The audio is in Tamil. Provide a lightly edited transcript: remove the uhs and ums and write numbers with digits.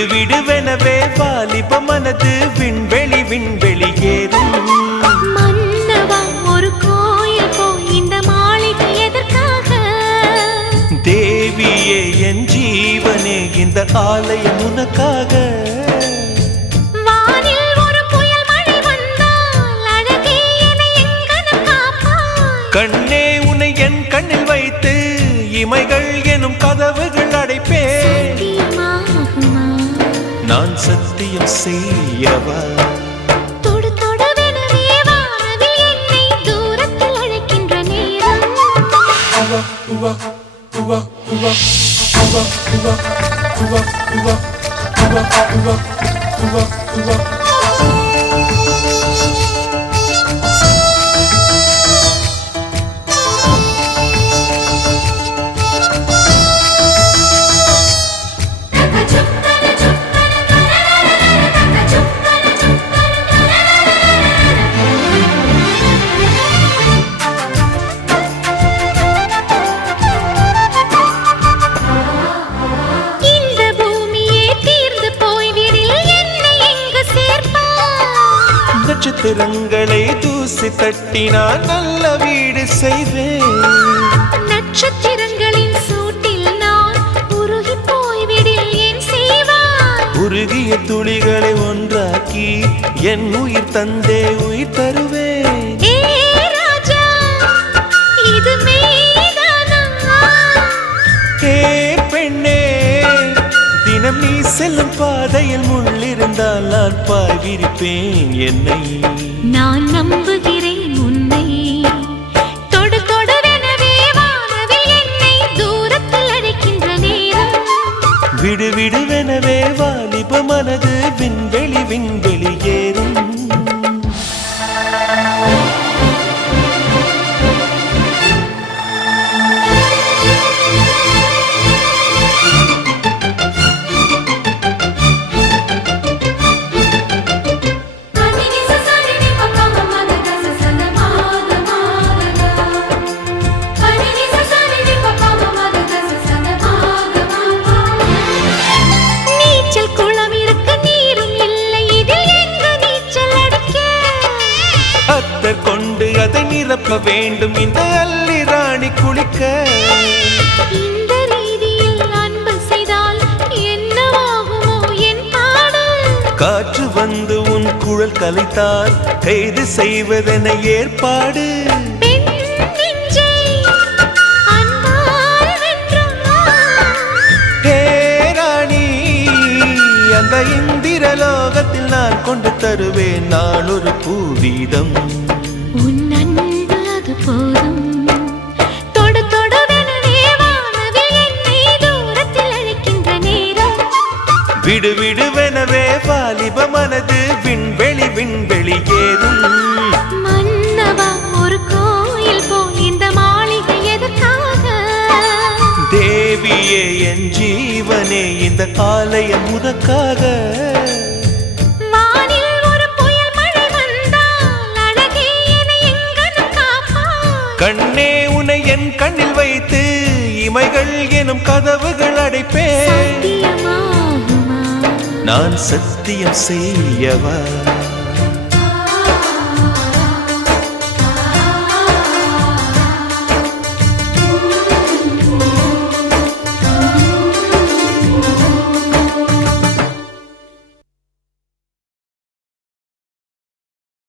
விடு விடுவெனவே வாலிப மனது விண்வெளி விண்வெளி ஏறும். மன்னவா ஒரு கோயில் போய் இந்த மாளிகை எதற்காக? தேவியே என் ஜீவனே இந்த ஆலயம் உனக்காக. வானில் ஒரு புயல் மழை வந்தால் அழகே என்னை எங்கனம் காப்பாய். கண்ணே உன்னை என் கண்ணில் வைத்து இமைகள் எனும் கதவுகள் அடைப்பேன். நான் சத்தியம் செய்யவா? தொடு தொடுவெனவே வானவில் என்னை தூரத்தில் அழைக்கின்ற நேரம். நட்சத்திரங்களை தூசி தட்டினால் நல்ல வீடு செய்வேன். நட்சத்திரங்களின் சூட்டில் நான் உருகி போய்விடில் என் செய்வாய். உருகிய துளிகளை ஒன்றாக்கி என் உயிர் தந்தே உயிர் தருவேன். ஏ ராஜா இது மெய்தானா? ஏ பெண்ணே தினம் நீ செல்லும் பாதையில் முள்ளிருந்தால் நான் பாய்விரிப்பேன் என்னை. நான் நம்புகிறேன் உன்னை. தொடு தொடுவெனவே வானவில் என்னை தூரத்தில் அழைக்கின்ற நேரம். விடு விடுவெனவே வாலிப மனது விண்வெளி விண்வெளி ஏறும். கொண்டு அதை நிரப்ப வேண்டும் இந்த அல்லி ராணி குளிக்க. இந்த ரீதியில் அன்பு செய்தால் என்னவாகுமோ என் பாடு? காற்று வந்து உன் குழல் கலைத்தால் கைது செய்வதென ஏற்பாடு. அந்த இந்திரலோகத்தில் நான் கொண்டு தருவேன் நான் ஒரு பூவீதம். உன் அன்பு அது போதும். தொடு தொடுவெனவே வானவில் என்னை தூரத்தில் அழைக்கின்ற நேரம். விடு விடுவெனவே வாலிப மனது விண்வெளி விண்வெளி ஏறும். மன்னவா ஒரு கோயில் போய் இந்த மாளிகை எதற்காக? தேவியே என் ஜீவனே இந்த ஆலயம் உனக்காக. வானில் ஒரு புயல் மழை வந்தால் அழகே என்னை எங்கனம் காப்பாய். கண்ணே உன்னை என் கண்ணில் வைத்து இமைகள் எனும் கதவுகள் அடைப்பேன். சத்தியமாகுமா? நான் சத்தியம் செய்யவா?